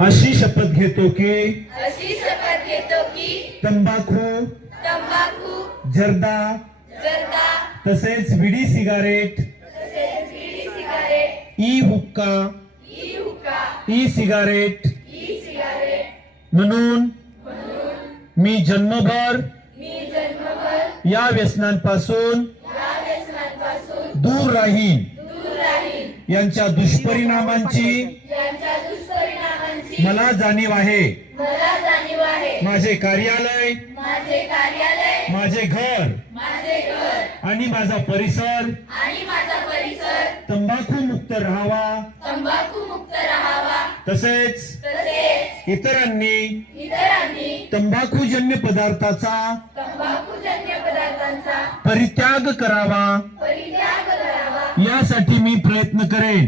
अशी शपथ घेतो की तंबाखू जर्दा तसेच बीडी सिगारेट ई हुक्का ई सिगारेट म्हणून मी जन्मभर या व्यसनांपासून दूर राहीन। यांच्या दुष्परिणामांची मला जाणीव आहे। माझे कार्यालय माझे घर आणि माझा परिसर तंबाखू मुक्त राहावा तसेच इतरांनी तंबाखूजन्य पदार्थाचा परित्याग करावा यासाठी मी प्रयत्न करेन।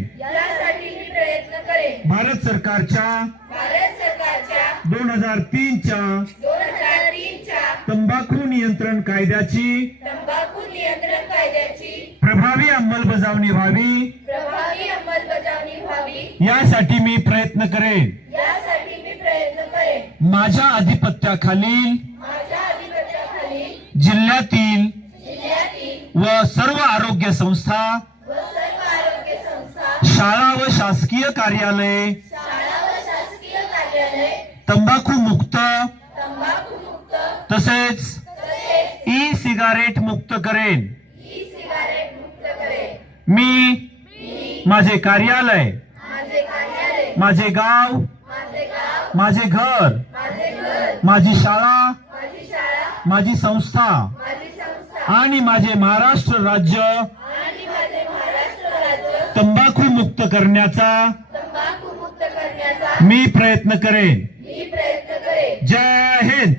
भारत सरकारच्या 2003 च्या तंबाखू नियंत्रण कायद्याची प्रभावी अंमलबजावणी व्हावी यासाठी मी प्रयत्न करेन। माझ्या अधिपत्याखालील जिल्ह्यातील व सर्व आरोग्य संस्था शाळा व शासकीय कार्यालय तंबाखू मुक्त तसेच ई सिगारेट मुक्त करेन। मी माझे कार्यालय माझे गाव माझे घर माझी शाळा माझी संस्था आणि माझे महाराष्ट्र राज्य तंबाखू मुक्त करण्याचा मी प्रयत्न करेन। जय हिंद।